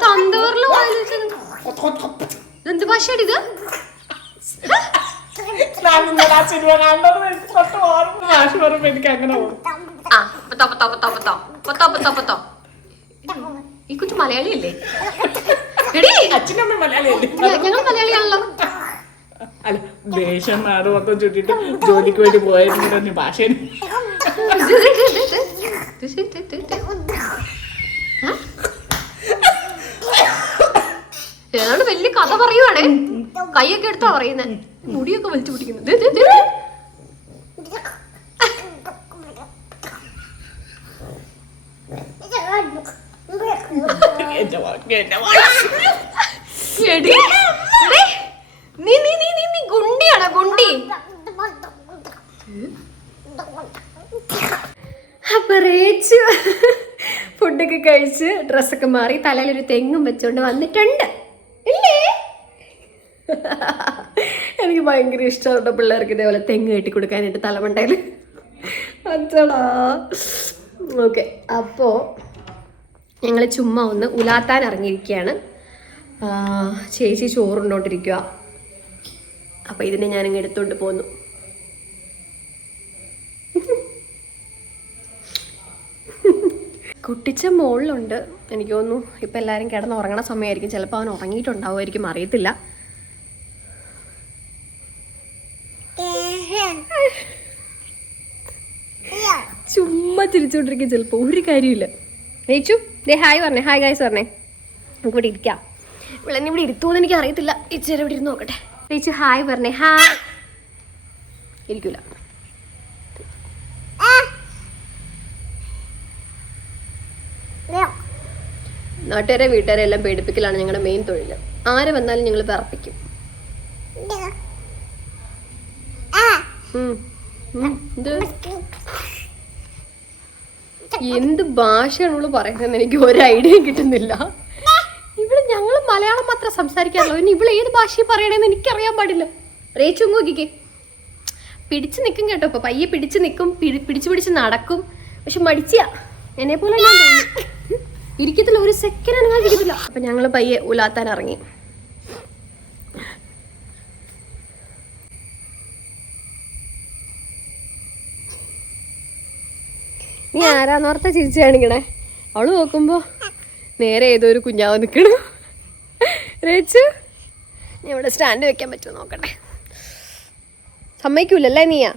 തന്തൂറില് എന്ത് ഭാഷയാണ് ഇത്? ഈ കുട്ടി മലയാളിയല്ലേ? ഞങ്ങൾ മലയാളിയാണല്ലോ. അല്ല, ദേശം നാട് മൊത്തം ചുറ്റിട്ട് ജോലിക്ക് വേണ്ടി പോയിരുന്നു ഭാഷ. ഏതാണ്ട് വലിയ കഥ പറയുവാണേ. കൈയൊക്കെ എടുത്താ പറയുന്നേ. മുടിയൊക്കെ വലിച്ചു പിടിക്കുന്നത്. നീ ഗുണ്ടിയാണോ? ഗുണ്ടി. അപ്പൊ റേച്ചു ഫുഡൊക്കെ കഴിച്ച് ഡ്രസ്സൊക്കെ മാറി തലയിലൊരു തെങ്ങും വെച്ചോണ്ട് വന്നിട്ടുണ്ട് ഇല്ലേ? എനിക്ക് ഭയങ്കര ഇഷ്ടമുണ്ട് പിള്ളേർക്ക് ഇതേപോലെ തെങ്ങ് കെട്ടി കൊടുക്കാനായിട്ട് തലമണ്ടയിൽ. അച്ചടാ. ഓക്കെ, അപ്പോൾ ഞങ്ങൾ ചുമ്മാ ഒന്ന് ഉലാത്താൻ ഇറങ്ങിയിരിക്കുകയാണ്. ചേച്ചി ചോറുണ്ടോണ്ടിരിക്കുക. അപ്പോൾ ഇതിനെ ഞാനിങ്ങ് എടുത്തുകൊണ്ട് പോന്നു. കുട്ടിച്ച മുകളിലുണ്ട്. എനിക്ക് തോന്നുന്നു ഇപ്പം എല്ലാവരും കിടന്ന് ഉറങ്ങണ സമയമായിരിക്കും. ചിലപ്പോൾ അവൻ ഉറങ്ങിയിട്ടുണ്ടാവുമായിരിക്കും, അറിയത്തില്ല. ചുമ്മാ ചിരിച്ചുകൊണ്ടിരിക്കും ചിലപ്പോൾ, ഒരു കാര്യമില്ല. ജയിച്ചു ദേ ഹായ് പറഞ്ഞേ, ഹായ് ഗായ്സ് പറഞ്ഞേ. നമുക്ക് ഇവിടെ ഇരിക്കാം. ഇവിടെ എന്നെ ഇവിടെ ഇരുത്തുമെന്ന് എനിക്ക് അറിയത്തില്ല. ഇച്ചിരി ഇവിടെ ഇരുന്ന് നോക്കട്ടെ. ജയിച്ചു ഹായ് പറഞ്ഞേ. ഹായ്. ഇരിക്കൂല. നാട്ടുകാരെ വീട്ടുകാരെ എല്ലാം പേടിപ്പിക്കലാണ് ഞങ്ങളുടെ മെയിൻ തൊഴിൽ. ആര് വന്നാലും ഞങ്ങൾ വിറപ്പിക്കും. എന്ത് ഭാഷയാണുള്ളൂ പറയുന്നതെന്ന് എനിക്ക് ഒരു ഐഡിയ കിട്ടുന്നില്ല. ഇവിടെ ഞങ്ങൾ മലയാളം മാത്രം സംസാരിക്കാറുള്ളൂ. ഇനി ഇവിടെ ഏത് ഭാഷയും പറയണേന്ന് എനിക്കറിയാൻ പാടില്ല. റേച്ചു നോക്കിക്കേ, പിടിച്ചു നിൽക്കും കേട്ടോ. ഇപ്പൊ പയ്യെ പിടിച്ചു നിൽക്കും, പിടിച്ച് നടക്കും. പക്ഷെ മടിച്ചാ എന്നെ പോലെ ഞാൻ തോന്നുന്നു. ഇരിക്കത്തില്ല, ഒരു സെക്കൻഡ് അനങ്ങാതെ ഇരിക്കത്തില്ല. അപ്പൊ ഞങ്ങൾ പയ്യെ ഉലാത്താൻ ഇറങ്ങി. നീ ആരാന്നോർത്ത ചിരിച്ചു കാണിക്കണേ? അവള് നോക്കുമ്പോ നേരെ ഏതോ ഒരു കുഞ്ഞാവ് നിൽക്കണം. റേച്ചു, ഞാൻ ഇവിടെ സ്റ്റാൻഡ് വെക്കാൻ പറ്റുമോ നോക്കട്ടെ. സമ്മതിക്കൂലല്ലേ നീയാ?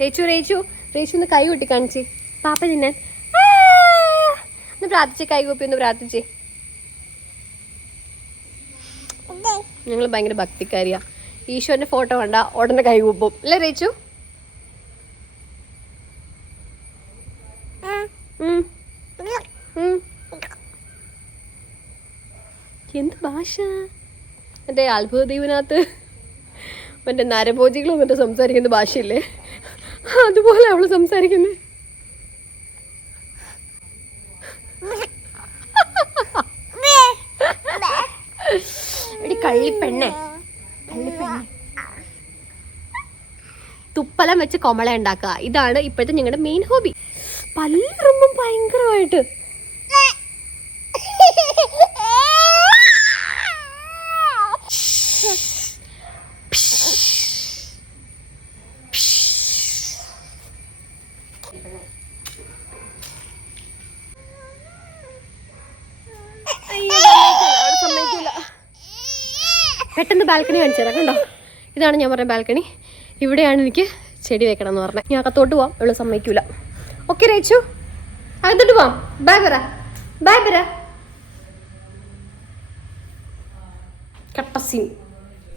റേച്ചു റേച്ചു റേച്ചു ഒന്ന് കൈ കൊട്ടി കാണിച്ചേ പാപ്പ തിന്നാൻ. ഒന്ന് പ്രാർത്ഥിച്ചേ, കൈ കൂപ്പി ഒന്ന് പ്രാർത്ഥിച്ചേ. ഞങ്ങൾ ഭയങ്കര ഭക്തിക്കാരിയാ. ഈശോന്റെ ഫോട്ടോ കണ്ട ഉടനെ കൈ കൂപ്പും അല്ലേ റേച്ചു? എന്ത് ഭാഷ മറ്റേ അത്ഭുത ദ്വീപിനകത്ത് മറ്റേ നരഭോജികൾ വന്നിട്ട് സംസാരിക്കുന്ന ഭാഷയില്ലേ, അതുപോലെ അവള് സംസാരിക്കുന്നത്. എടി കള്ളിപ്പെണ്ണേ, തുപ്പലം വെച്ച് കൊമള ഉണ്ടാക്കുക, ഇതാണ് ഇപ്പോഴത്തെ ഞങ്ങളുടെ മെയിൻ ഹോബി. പല്ലിറുമ്പും ഭയങ്കരമായിട്ട്. പെട്ടെന്ന് ബാൽക്കണി കാണിച്ചു തരാം. കണ്ടോ, ഇതാണ് ഞാൻ പറഞ്ഞ ബാൽക്കണി. ഇവിടെയാണ് എനിക്ക് ചെടി വെക്കണം എന്ന് പറഞ്ഞത്. ഞാൻ അകത്തോട്ട് പോവാം, ഇവള് സമ്മതിക്കൂല. ഓക്കെ റേച്ചു, അകത്തോട്ട് പോവാം. ബൈ പറ, ബൈ പറ. കട്ട സീൻ.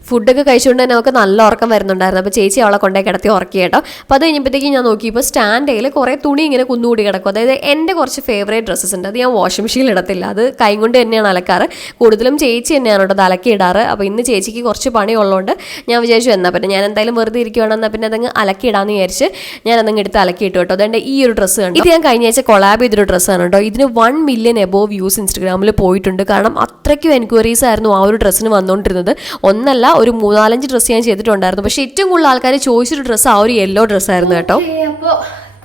ഫുഡൊക്കെ കഴിച്ചുകൊണ്ട് തന്നെ നമുക്ക് നല്ല ഉറക്കം വരുന്നുണ്ടായിരുന്നു. അപ്പോൾ ചേച്ചി അവളെ കൊണ്ടേ കിടത്തി ഉറക്കി കേട്ടോ. അപ്പോൾ അത് കഴിഞ്ഞപ്പോഴത്തേക്കും ഞാൻ നോക്കിയപ്പോൾ സ്റ്റാൻഡേൽ കുറേ തുണി ഇങ്ങനെ കുന്നുകൂടി കിടക്കും. അതായത് എൻ്റെ കുറച്ച് ഫേവറേറ്റ് ഡ്രസ്സസ് ഉണ്ട്, അത് ഞാൻ വാഷിംഗ് മെഷീനിൽ ഇടത്തില്ല, അത് കൈ കൊണ്ട് തന്നെയാണ് അലക്കാറ്. കൂടുതലും ചേച്ചി തന്നെയാണ് കേട്ടോ അത് അലക്കി ഇടാറ്. അപ്പോൾ ഇന്ന് ചേച്ചിക്ക് കുറച്ച് പണി ഉള്ളതുകൊണ്ട് ഞാൻ വിചാരിച്ചു എന്നാൽ പിന്നെ ഞാൻ എന്തായാലും വെറുതെ ഇരിക്കുകയാണെന്നാൽ പിന്നെ അതങ്ങ് അലക്കി ഇടാമെന്ന് വിചാരിച്ച് ഞാൻ അതങ്ങ് എടുത്ത് അലക്കി ഇട്ടു കേട്ടോ. അതുകൊണ്ട് ഈ ഒരു ഡ്രസ്സ് കണ്ടു, ഇത് ഞാൻ കഴിഞ്ഞ ആഴ്ച കൊളാബ് ചെയ്തൊരു ഡ്രസ്സാണ് കേട്ടോ. ഇതിന് 1 മില്യൺ എബോവ് വ്യൂസ് ഇൻസ്റ്റഗ്രാമിൽ പോയിട്ടുണ്ട്. കാരണം അത്രയ്ക്കും എൻക്വയറീസ് ആയിരുന്നു ആ ഒരു ഡ്രസ്സിന് വന്നുകൊണ്ടിരുന്നത്. ഒന്നല്ല, ഒരു 3-4 ഡ്രസ്സ് ഞാൻ ചെയ്തിട്ടുണ്ടായിരുന്നു. പക്ഷെ ഏറ്റവും കൂടുതൽ ആൾക്കാർ ചോദിച്ചൊരു ഡ്രസ്സ് ആ ഒരു യെല്ലോ ഡ്രസ്സായിരുന്നു കേട്ടോ. അപ്പൊ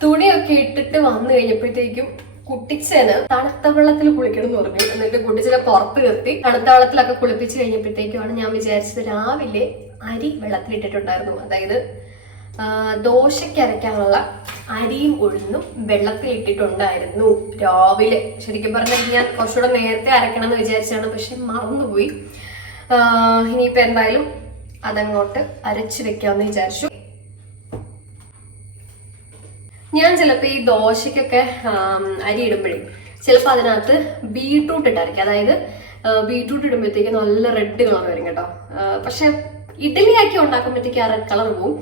തുണിയൊക്കെ ഇട്ടിട്ട് വന്നു കഴിഞ്ഞപ്പോഴത്തേക്കും കുട്ടിച്ചന് തണുത്ത വെള്ളത്തിൽ കുളിക്കണം എന്ന് പറഞ്ഞു. എന്നിട്ട് കുട്ടിച്ചനെ പുറത്ത് നിർത്തി തണുത്ത വെള്ളത്തിലൊക്കെ കുളിപ്പിച്ച് കഴിഞ്ഞപ്പോഴത്തേക്കുമാണ് ഞാൻ വിചാരിച്ചത് രാവിലെ അരി വെള്ളത്തിലിട്ടിട്ടുണ്ടായിരുന്നു. അതായത് ദോശയ്ക്ക് അരയ്ക്കാനുള്ള അരിയും ഉഴുന്നും വെള്ളത്തിലിട്ടിട്ടുണ്ടായിരുന്നു രാവിലെ. ശരിക്കും പറഞ്ഞാൽ ഞാൻ കുറച്ചുകൂടെ നേരത്തെ അരക്കണം എന്ന് വിചാരിച്ചാണ്, പക്ഷെ മറന്നുപോയി. ഇനിയിപ്പോൾ എന്തായാലും അതങ്ങോട്ട് അരച്ച് വെക്കാമെന്ന് വിചാരിച്ചു. ഞാൻ ചിലപ്പോൾ ഈ ദോശയ്ക്കൊക്കെ അരി ഇടുമ്പോഴേ ചിലപ്പോൾ അതിനകത്ത് ബീട്രൂട്ട് ഇട്ടായിരിക്കും. അതായത് ബീട്രൂട്ട് ഇടുമ്പോഴത്തേക്ക് നല്ല റെഡ് കളർ വരും കേട്ടോ. പക്ഷെ ഇഡ്ഡലിയാക്കി ഉണ്ടാക്കുമ്പോഴത്തേക്ക് ആ റെഡ് കളർ പോവും,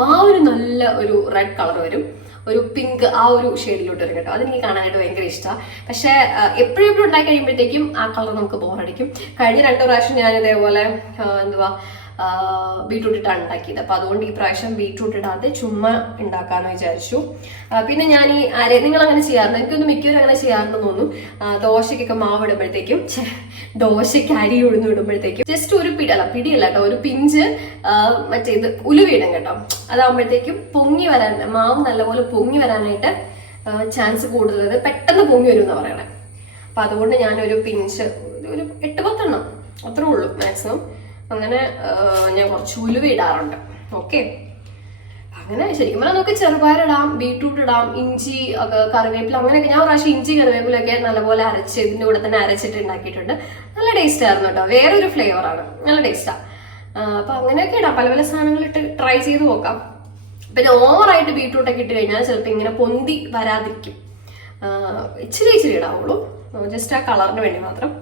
മാവിന് നല്ല ഒരു റെഡ് കളർ വരും, ഒരു പിങ്ക് ആ ഒരു ഷെയ്ഡിലോട്ട് വരും കേട്ടോ. അതെനിക്ക് കാണാനായിട്ട് ഭയങ്കര ഇഷ്ടമാണ്. പക്ഷെ എപ്പോഴും ഉണ്ടാക്കി കഴിയുമ്പോഴത്തേക്കും ആ കളർ നമുക്ക് ബോറടിക്കും. കഴിഞ്ഞ 2 പ്രാവശ്യം ഞാൻ ഇതേപോലെ ബീട്രൂട്ട് ഇട്ടാണ് ഉണ്ടാക്കിയത്. അപ്പൊ അതുകൊണ്ട് ഈ പ്രാവശ്യം ബീട്രൂട്ട് ഇടാതെ ചുമ്മാ ഉണ്ടാക്കാന്ന് വിചാരിച്ചു. പിന്നെ ഞാൻ ഈ നിങ്ങൾ അങ്ങനെ ചെയ്യാറുണ്ട്, എനിക്കൊന്ന് മിക്കവരും അങ്ങനെ ചെയ്യാറുണ്ടെന്ന് തോന്നുന്നു. ദോശയ്ക്കൊക്കെ മാവ് ഇടുമ്പോഴത്തേക്കും, ദോശയ്ക്ക് അരി ഉഴുന്ന് ഇടുമ്പോഴത്തേക്കും ജസ്റ്റ് ഒരു പിടിയല്ല കേട്ടോ, ഒരു പിഞ്ച് മറ്റേ ഇത് ഉലുവയിടും കേട്ടോ. അതാകുമ്പോഴത്തേക്കും പൊങ്ങി വരാൻ, മാവ് നല്ലപോലെ പൊങ്ങി വരാനായിട്ട് ചാൻസ് കൂടുതൽ, പെട്ടെന്ന് പൊങ്ങി വരും എന്നാ പറയണേ. അപ്പൊ അതുകൊണ്ട് ഞാനൊരു പിഞ്ച്, ഒരു 8-10 എണ്ണം അത്രേ ഉള്ളൂ മാക്സിമം, അങ്ങനെ ഞാൻ കുറച്ച് ഉലുവ ഇടാറുണ്ട്. ഓക്കെ, അങ്ങനെ ശരിക്കും പറഞ്ഞാൽ നമുക്ക് ചെറുപയറിടാം, ബീട്രൂട്ട് ഇടാം, ഇഞ്ചി കറിവേപ്പില അങ്ങനെയൊക്കെ. ഞാൻ പ്രാവശ്യം ഇഞ്ചി കറിവേപ്പിലൊക്കെ നല്ലപോലെ അരച്ച് ഇതിൻ്റെ കൂടെ തന്നെ അരച്ചിട്ട് ഉണ്ടാക്കിയിട്ടുണ്ട്. നല്ല ടേസ്റ്റ് ആയിരുന്നു കേട്ടോ, വേറൊരു ഫ്ലേവറാണ്, നല്ല ടേസ്റ്റാണ്. അപ്പൊ അങ്ങനെയൊക്കെ ഇടാം, പല പല സാധനങ്ങളിട്ട് ട്രൈ ചെയ്ത് നോക്കാം. പിന്നെ ഓവറായിട്ട് ബീട്രൂട്ടൊക്കെ ഇട്ട് കഴിഞ്ഞാൽ ചിലപ്പോൾ ഇങ്ങനെ പൊന്തി വരാതിരിക്കും. ഇച്ചിരി ഇടാവുള്ളൂ, ജസ്റ്റ് ആ കളറിന് വേണ്ടി മാത്രം.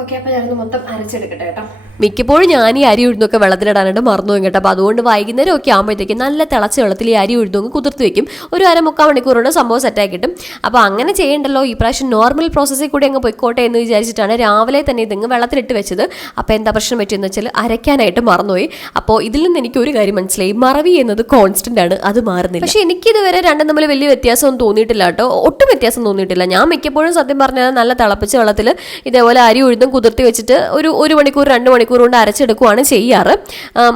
ഓക്കെ, അപ്പൊ ഞാനൊന്ന് മൊത്തം അരച്ചെടുക്കട്ടെ കേട്ടോ. മിക്കപ്പോഴും ഞാൻ ഈ അരി ഉഴുന്നൊക്കെ വെള്ളത്തിലിടാനായിട്ട് മറന്നു പോകും കേട്ടോ. അപ്പോൾ അതുകൊണ്ട് വൈകുന്നേരം ഒക്കെ ആകുമ്പോഴത്തേക്കും നല്ല തിളച്ച വെള്ളത്തിൽ ഈ അരി ഉഴുന്നൊക്കെ കുതിർത്ത് വെക്കും. ഒരു 1/4-3 മണിക്കൂറുകൊണ്ട് സംഭവം സെറ്റായി കിട്ടും. അപ്പോൾ അങ്ങനെ ചെയ്യണ്ടല്ലോ, ഈ പ്രാവശ്യം നോർമൽ പ്രോസസ്സിൽ കൂടി അങ്ങ് പൊയ്ക്കോട്ടെ എന്ന് വിചാരിച്ചിട്ടാണ് രാവിലെ തന്നെ ഇതങ്ങ് വെള്ളത്തിലിട്ട് വെച്ചത്. അപ്പോൾ എന്താ പ്രശ്നം പറ്റിയെന്ന് വെച്ചാൽ അരയ്ക്കാനായിട്ട് മറന്നുപോയി. അപ്പോൾ ഇതിൽ നിന്ന് എനിക്ക് ഒരു കാര്യം മനസ്സിലായി, മറവി എന്നത് കോൺസ്റ്റന്റ് ആണ്, അത് മാറുന്നില്ല. പക്ഷേ എനിക്കിതുവരെ രണ്ടും തമ്മിൽ വലിയ വ്യത്യാസമൊന്നും തോന്നിയിട്ടില്ല കേട്ടോ, ഒട്ടും വ്യത്യാസം തോന്നിയിട്ടില്ല. ഞാൻ മിക്കപ്പോഴും സത്യം പറഞ്ഞാൽ നല്ല തിളപ്പിച്ച വെള്ളത്തിൽ ഇതേപോലെ അരി ഉഴുന്നും കുതിർത്തി വെച്ചിട്ട് ഒരു 1 മണിക്കൂർ 2 മണിക്കൂർ കൊണ്ട് അരച്ചെടുക്കുകയാണ് ചെയ്യാറ്.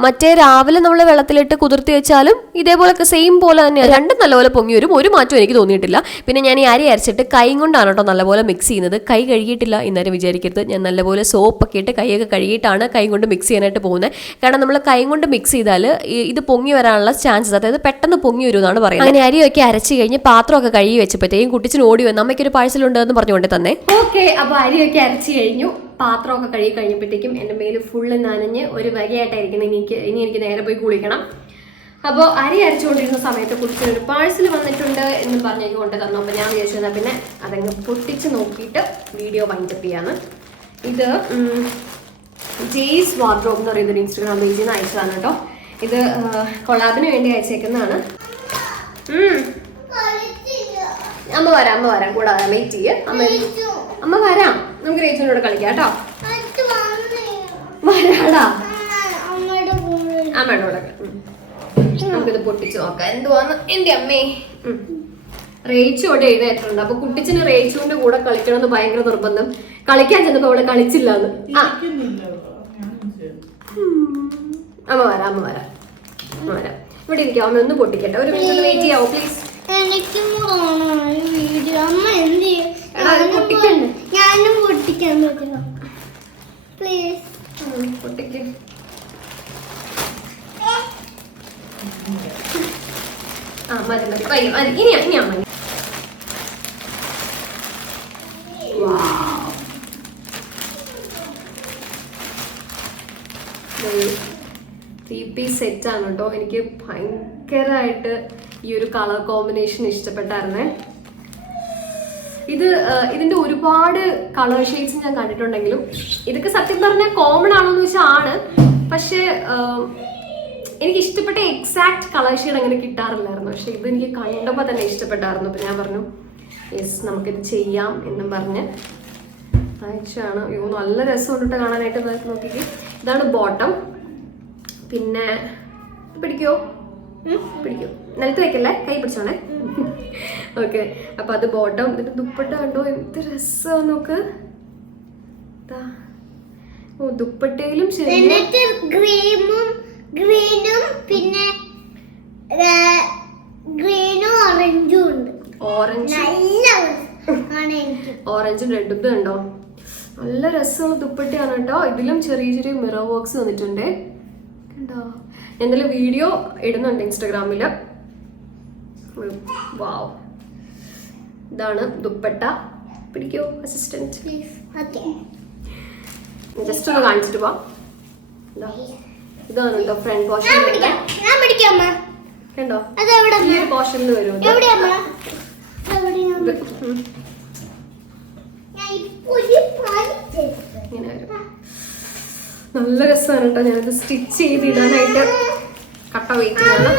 മറ്റേ രാവിലെ നമ്മൾ വെള്ളത്തിലിട്ട് കുതിർത്തി വെച്ചാലും ഇതേപോലൊക്കെ സെയിം പോലെ തന്നെ രണ്ടും നല്ലപോലെ പൊങ്ങി വരും, ഒരു മാറ്റവും എനിക്ക് തോന്നിയിട്ടില്ല. പിന്നെ ഞാൻ ഈ അരി അരച്ചിട്ട് കൈ കൊണ്ടാണ് കേട്ടോ നല്ലപോലെ മിക്സ് ചെയ്യുന്നത്. കൈ കഴുകിയിട്ടില്ല ഇന്നേരം വിചാരിക്കരുത്, ഞാൻ നല്ലപോലെ സോപ്പൊക്കെ ഇട്ട് കൈയൊക്കെ കഴുകിയിട്ടാണ് കൈ കൊണ്ട് മിക്സ് ചെയ്യാനായിട്ട് പോകുന്നത്. കാരണം നമ്മൾ കൈ കൊണ്ട് മിക്സ് ചെയ്താൽ ഇത് പൊങ്ങി വരാനുള്ള ചാൻസസ്, അതായത് പെട്ടെന്ന് പൊങ്ങി വരും എന്നാണ് പറയുന്നത്. അങ്ങനെ അരിയൊക്കെ അരച്ച് കഴിഞ്ഞ് പാത്രമൊക്കെ കഴുകി വെച്ചപ്പോഴത്തേക്കും കുട്ടിച്ചിന് ഓടി വന്ന് അമ്മയ്ക്കൊരു പാഴ്സലുണ്ട് എന്ന് പറഞ്ഞുകൊണ്ട് തന്നെ. ഓക്കെ, അപ്പൊ അരിയൊക്കെ അരച്ച് കഴിഞ്ഞു, പാത്രമൊക്കെ കഴുകി കഴിഞ്ഞപ്പോഴത്തേക്കും എൻ്റെ മേല് ഫുള്ള് നനഞ്ഞ് ഒരു വരിയായിട്ടായിരിക്കണം. ഇനി എനിക്ക് നേരെ പോയി കുളിക്കണം. അപ്പോൾ അരി അരച്ചുകൊണ്ടിരുന്ന സമയത്ത് കുടിച്ചൊരു പാഴ്സൽ വന്നിട്ടുണ്ട് എന്ന് പറഞ്ഞേക്ക് കൊണ്ട് തന്നു. അപ്പോൾ ഞാൻ വിചാരിച്ചത് പിന്നെ അതങ്ങ് പൊട്ടിച്ച് നോക്കിയിട്ട് വീഡിയോ വൈൻഡപ്പ് ചെയ്യാന്ന്. ഇത് ജെയ്സ് വാർഡ്രോബ് എന്ന് പറയുന്നൊരു ഇൻസ്റ്റാഗ്രാം പേജിൽ നിന്ന് അയച്ചതാണ് കേട്ടോ. ഇത് കൊളാബിന് വേണ്ടി അയച്ചേക്കുന്നതാണ്. അമ്മ വരാം കൂടാതെ വെയിറ്റ് ചെയ്യ്. അമ്മ വരാം, നമുക്ക് രേച്ചുവിനോട് കളിക്കാം കേട്ടോ. വരാടാ അമ്മയുടെ കൂടെ. നമുക്കിത് പൊട്ടിച്ച് നോക്കാം എന്തുവാന്ന്. എന്റെ അമ്മേ, റേച്ചോടെ എഴുന്നേറ്റുണ്ട്. അപ്പൊ കുട്ടിച്ചിന് റേച്ചുവിന്റെ കൂടെ കളിക്കണമെന്ന് ഭയങ്കര നിർബന്ധം. കളിക്കാൻ ചെന്നപ്പോ അവളെ കളിച്ചില്ലാന്ന്. അമ്മ വരാം ഇവിടെ ഇരിക്കാം. അമ്മ ഒന്ന് പൊട്ടിക്കട്ടെ. ഒരു മിനിറ്റ് വെയിറ്റ് ചെയ്യാവോ പ്ലീസ്? ഞാനും പൊട്ടിക്കാൻ പ്ലീസ്. പൊട്ടിക്ക്. മതി പയ്യ ഇനി അമ്മ. ത്രീ-പീസ് സെറ്റാണ് കേട്ടോ. എനിക്ക് ഭയങ്കരമായിട്ട് ഈ ഒരു കളർ കോമ്പിനേഷൻ ഇഷ്ടപ്പെട്ടായിരുന്നേ. ഇതിന്റെ ഒരുപാട് കളർ ഷെയ്ഡ്സ് ഞാൻ കണ്ടിട്ടുണ്ടെങ്കിലും ഇതൊക്കെ സത്യം പറഞ്ഞാൽ കോമൺ ആണോന്ന് വെച്ചാൽ ആണ്. പക്ഷെ എനിക്ക് ഇഷ്ടപ്പെട്ട എക്സാക്ട് കളർ ഷെയ്ഡ് അങ്ങനെ കിട്ടാറില്ലായിരുന്നു. പക്ഷെ ഇത് എനിക്ക് കണ്ടപ്പോൾ തന്നെ ഇഷ്ടപ്പെട്ടായിരുന്നു. അപ്പം ഞാൻ പറഞ്ഞു യെസ് നമുക്കിത് ചെയ്യാം എന്നും പറഞ്ഞ് അയച്ചാണ്. അയ്യോ നല്ല രസമുണ്ടിട്ട് കാണാനായിട്ട്. നോക്കിക്ക്, ഇതാണ് ബോട്ടം. പിന്നെ പിടിക്കോ നിലത്ത് വെക്കല്ലേ, കൈ പിടിച്ചോണേ. ഓക്കെ, അപ്പൊ അത് ബോട്ടം. ഇതിന്റെ ദുപ്പട്ട കണ്ടോ എന്ത് രസം നോക്ക്. ഓ ദുപ്പട്ടയിലും ഗ്രീനും പിന്നെ ഗ്രീനും ഓറഞ്ചും ഉണ്ട്. ഓറഞ്ചും റെഡും ഇത് കണ്ടോ നല്ല രസമുള്ള ദുപ്പട്ടയാണ് കേട്ടോ. ഇതിലും ചെറിയ ചെറിയ മിറർ വർക്ക്സ് വന്നിട്ടുണ്ട് കണ്ടോ. ഞാൻ എന്തായാലും വീഡിയോ ഇടുന്നുണ്ട് ഇൻസ്റ്റാഗ്രാമില്. വാവ്, ഇതാണ് ദുപ്പട്ട. പിടിക്കോ അസിസ്റ്റന്റ്? ജസ്റ്റ് ഒന്ന് കാണിച്ചിട്ട് പോവാം. ഇതാണ് കേട്ടോ ഫ്രണ്ട് പോർഷൻ. കണ്ടോ ഈ പോർഷനിൽ വരും. ഇങ്ങനെ വരും. നല്ല രസമാണ് കേട്ടോ. ഞാനിത് സ്റ്റിച്ച് ചെയ്ത് ഇടാനായിട്ട് കട്ട വെയിറ്റ് ചെയ്യണം.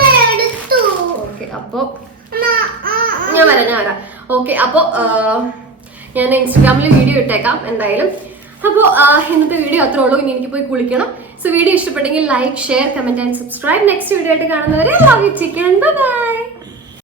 ഓക്കെ, അപ്പോ ഞാൻ വരാം. ഓക്കെ, അപ്പോൾ ഞാൻ ഇൻസ്റ്റാഗ്രാമിൽ വീഡിയോ ഇട്ടേക്കാം എന്തായാലും. അപ്പോൾ ഇന്നത്തെ വീഡിയോ അത്രേ ഉള്ളൂ. ഇനി എനിക്ക് പോയി കുളിക്കണം. സോ വീഡിയോ ഇഷ്ടപ്പെട്ടെങ്കിൽ like, share, comment and subscribe. Next video ആയിട്ട് കാണുന്നവരെ love you chicken. Bye bye.